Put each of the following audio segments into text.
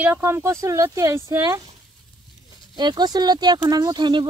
কিরকম কচুর লতি হয়েছে। এই কচুর লতি এখন আমি উঠাই নিব।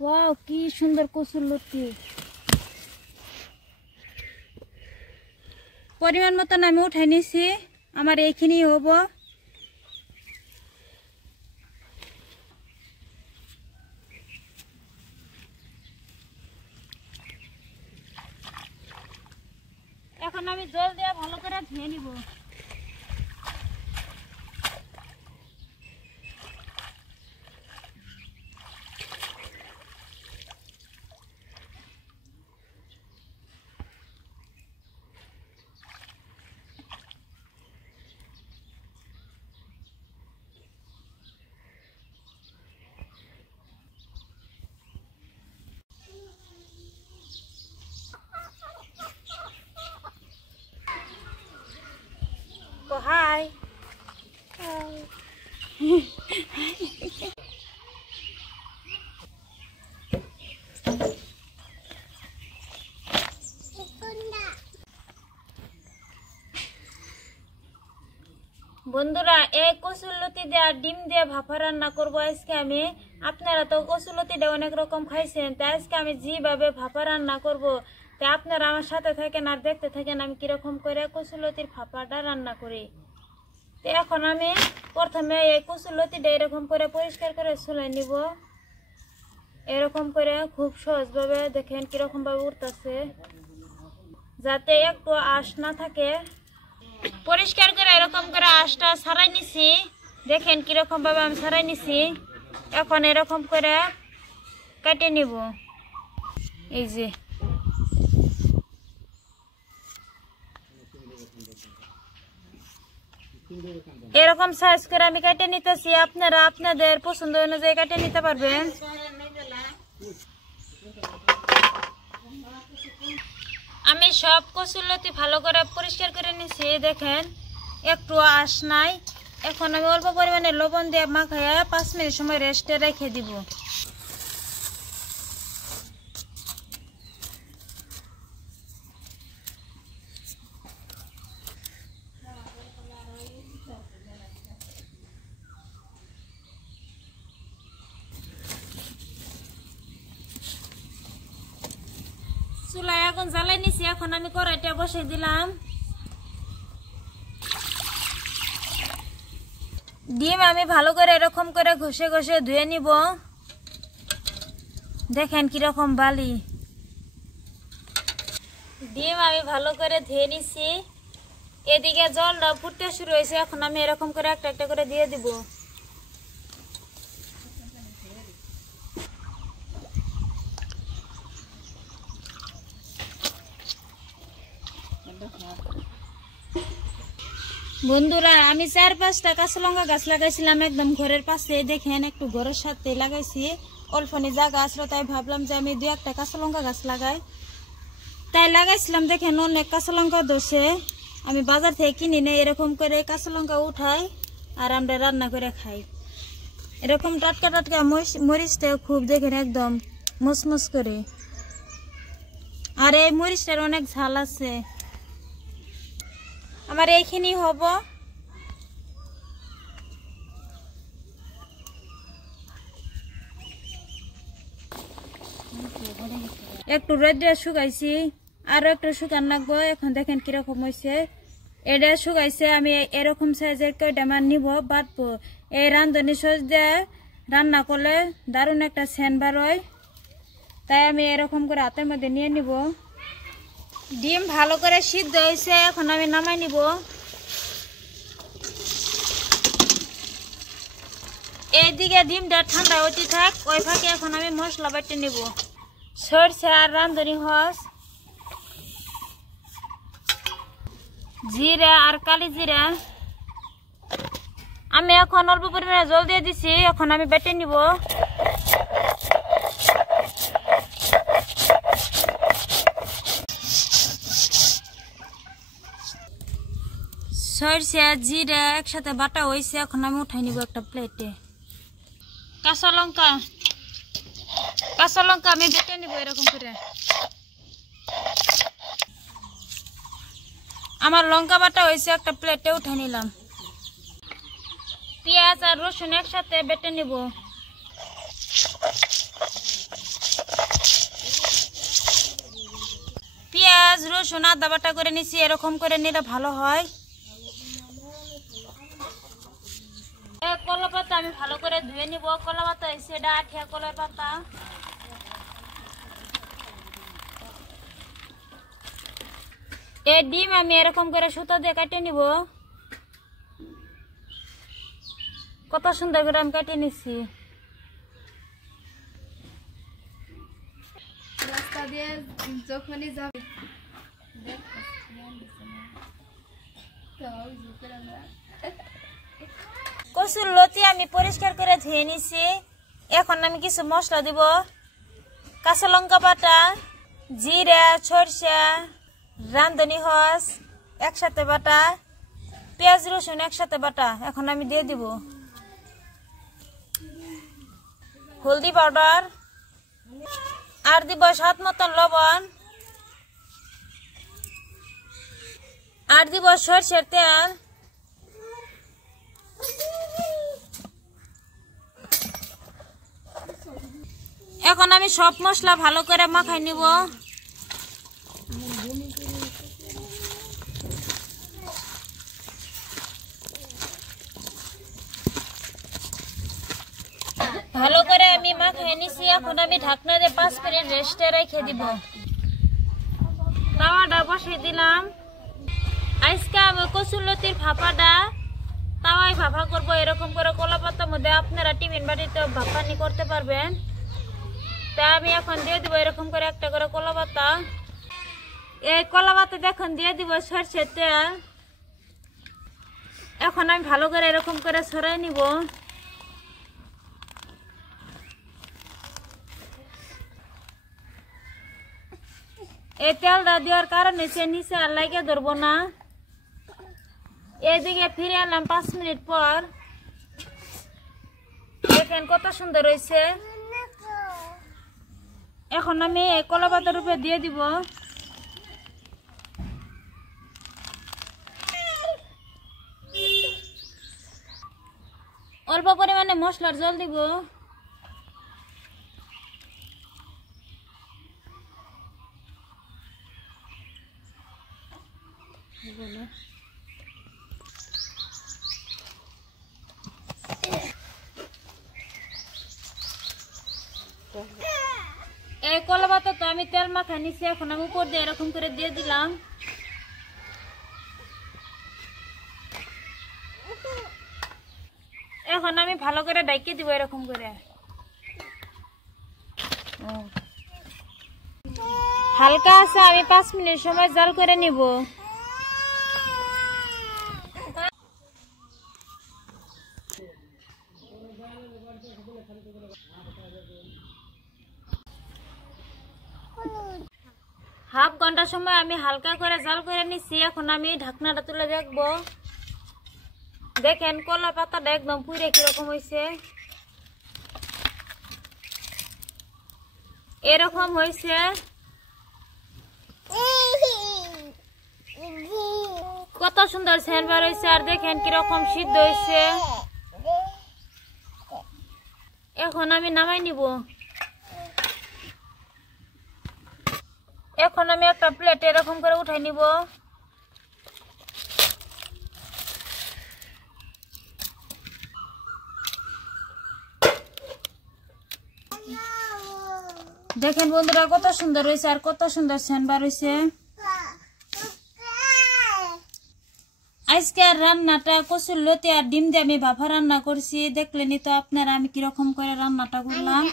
ওয়াও, কি সুন্দর কচুর লতি। পরিমাণ মতন আমি উঠাই নিছি, আমার এইখানি হব। এখন আমি জল দিয়ে ভালো করে ধুয়ে নিব। হাই বন্ধুরা, এই কচুরলতি দিয়ে ডিম দিয়ে ভাপা রান্না করবো আজকে আমি। আপনারা তো কচুরলতিটা অনেক রকম খাইছেন, তাই আজকে আমি যেভাবে ভাপা রান্না করব তাই আপনারা আমার সাথে থাকেন আর দেখতে থাকেন আমি কিরকম করে কচুরলতির ভাপাটা রান্না করি। তো এখন আমি প্রথমে এই কচুরলতিটা এরকম করে পরিষ্কার করে ছুলে নিব। এরকম করে খুব সহজভাবে দেখেন কিরকম ভাবে উঠতেছে, যাতে একটু আঁশ না থাকে। পরিষ্কার করে এরকম করে আঁশটা ছাড়াই নিছি, দেখেন কিরকম ভাবে আমি ছাড়াই নিছি। এখন এরকম করে কেটে নিব। এই যে এরকম সাইজ করে আমি কেটে নিতেছি, আপনারা আপনাদের পছন্দ অনুযায়ী কেটে নিতে পারবেন। আমি সব কচুরলতি ভালো করে পরিষ্কার করে নিছি, দেখেন একটু আঁশ নাই। এখন আমি অল্প পরিমাণে লবণ দিয়ে মাখাইয়া 5 মিনিট সময় রেস্টে রেখে দিব। চুলায় আগুন জ্বালাই নিছি, এখন আমি কড়াইটা বসাই দিলাম। ডিম আমি ভালো করে এরকম করে ঘষে ঘষে ধুয়ে নিব। দেখেন কিরকম বালি। ডিম আমি ভালো করে ধুয়ে নিছি। এদিকে জলটা ফুটতে শুরু হয়েছে, এখন আমি এরকম করে একটা একটা করে দিয়ে দিব। বন্ধুরা, আমি 4-5টা কাঁচা লঙ্কা গাছ লাগাইছিলাম একদম ঘরের পাশে। দেখেন একটু ঘরের সাথে লাগাইছি, অল্পনি জায়গা আসলো তাই ভাবলাম যে আমি 2-1টা কাঁচা লঙ্কা গাছ লাগাই, তাই লাগাইছিলাম। দেখেন অনেক কাঁচা লঙ্কা ধরছে। আমি বাজার থেকে কিনে নিয়ে এরকম করে কাঁচা লঙ্কা উঠাই আর আমরা রান্না করে খাই। এরকম টাটকা টাটকা মরিচটা খুব দেখেন একদম মুসমুস করে। আর এই মরিচটার অনেক ঝাল আছে। আমার এইখানি হব। একটু রোদে শুকাইছি, আরো একটু শুকান লাগবো। এখন দেখেন কিরকম হয়েছে। এটা শুকাইছে, আমি এরকম সাইজের কয়টা মান নিব, বাটবো। এই রাঁধুনি সস দিয়ে রান্না করলে দারুণ একটা সেন্ট বার হয়, তাই আমি এরকম করে হাতের মধ্যে নিয়ে নিব। ডিম ভালো করে সিদ্ধ হয়েছে, এখন আমি নামাই নিব। এইদিকে ডিমটা ঠান্ডা হতে থাক, ওই ফাঁকে এখন আমি মশলা বেটে নিব। সরষে আর রাঁধুনি হস, জিরা আর কালি জিরা। আমি এখন অল্প পরিমাণে জল দিয়ে দিছি, এখন আমি বেটে নিব। সরষে জিরা একসাথে বাটা হয়েছে, এখন আমি উঠাই নিব একটা প্লেটে। কাঁচা লঙ্কা আমি বেটে নিব এরকম করে। আমার লঙ্কা বাটা হয়েছে, একটা প্লেটে উঠাই নিলাম। পেঁয়াজ আর রসুন একসাথে বেটে নিব। পেঁয়াজ রসুন আদা বাটা করে নিছি, এরকম করে নিলে ভালো হয়। কলা পাতা আমি ভালো করে ধুয়ে নিব। কলা পাতা সেটা আঠিয়া কলার পাতা। এই ডিম আমি এরকম করে সুতা দিয়ে কেটে নিব। কত সুন্দর করে আমি কেটে নিছি। রাস্তা দিয়ে যখনই যাবে কচুর লতি আমি পরিষ্কার করে ধুয়ে নিছি। এখন আমি কিছু মশলা দিব। কাঁচা লঙ্কা বাটা, জিরা, সরষে, রাঁধুনি হস একসাথে বাটা, পেঁয়াজ রসুন একসাথে বাটা। এখন আমি দিয়ে দিব হলদি পাউডার, আর দিব স্বাদ মতন লবণ, আর দিব সরষের তেল। এখন আমি সব মশলা ভালো করে মাখাই নিব। ভালো করে আমি মাখিয়ে নিছি। এখন আমি ঢাকনা দিয়ে 5 মিনিট রেস্টে রেখে দিব। তাওয়াটা বসিয়ে দিলাম। আজকে আমি কচুর লতির ভাপাটা তাওয়ায় ভাপা করব। এরকম করে কলা পাতার মধ্যে আপনারা টিফিন বাটিতে ভাপানি করতে পারবেন। তা আমি এখন দিয়ে দিব এরকম করে একটা করে কলা পাতা। এই কলা পাতাতে এখন দিয়ে দিব সরষের তেল। এখন আমি ভালো করে এরকম করে ছড়াই নিব। এই তেলটা দেওয়ার কারণে সে নিচে আর লাগিয়ে ধরবো না। এইদিকে ফিরে এলাম 5 মিনিট পর। দেখেন কত সুন্দর হয়েছে। এখন আমি এই কলা পাতার উপরে দিয়ে দিব। অল্প পরিমাণে মশলার জল দিব। এই কলা পাতা তো আমি তেল মাখা নিছি। এখন আমি উপর দিয়ে এরকম করে দিয়ে দিলাম। এখন আমি ভালো করে ডাইকে দিব এরকম করে। হালকা আছে, আমি 5 মিনিট সময় জাল করে নিব। হাফ ঘন্টা সময় আমি হালকা করে জাল করে নিছি। এখন আমি ঢাকনাটা তুলে দেখব। দেখেন কলা পাতাটা একদম পুড়ে কিরকম হয়েছে। এরকম হয়েছে। কত সুন্দর সেন্ট বার হয়েছে। আর দেখেন কিরকম সিদ্ধ হয়েছে। এখন আমি নামাই নিব। এখন আমি একটা প্লেটে এরকম করে উঠাই নিব। দেখেন বন্ধুরা কত সুন্দর হয়েছে আর কত সুন্দর সেন্ট বার হয়েছে। আজকে রান্নাটা কচুর লতি আর ডিম দিয়ে আমি ভাপা রান্না করছি, দেখলেনি তো আপনারা আমি কিরকম করে রান্নাটা করলাম।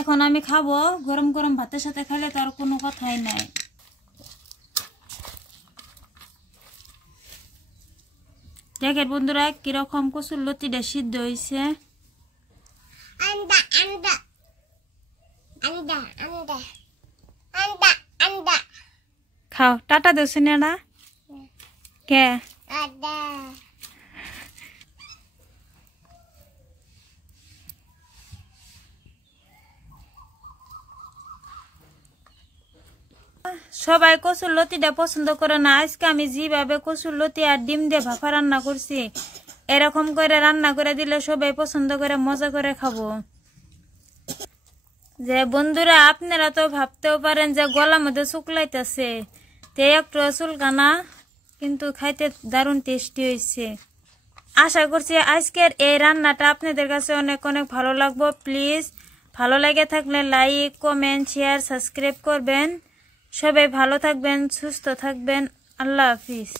এখন আমি খাবো, গরম গরম ভাতের সাথে খেলে তো আর কোনো কথাই নাই। দেখেন বন্ধুরা কিরকম কচুর লতিটা সিদ্ধ হয়েছে। খাও, টাটা দো সিনেডা কে সবাই কচুর লতিটা পছন্দ করে না। আজকে আমি যেভাবে কচুর লতি আর ডিম দিয়ে ভাপা রান্না করছি, এরকম করে রান্না করে দিলে সবাই পছন্দ করে মজা করে খাবো। যে বন্ধুরা আপনারা তো ভাবতেও পারেন যে গলার মধ্যে শুকলাইতেছে, তে একটু চুলকানা, কিন্তু খাইতে দারুণ টেস্টি হয়েছে। আশা করছি আজকের এই রান্নাটা আপনাদের কাছে অনেক অনেক ভালো লাগবে। প্লিজ ভালো লাগে থাকলে লাইক, কমেন্ট, শেয়ার, সাবস্ক্রাইব করবেন। সবাই ভালো থাকবেন, সুস্থ থাকবেন। আল্লাহ হাফিজ।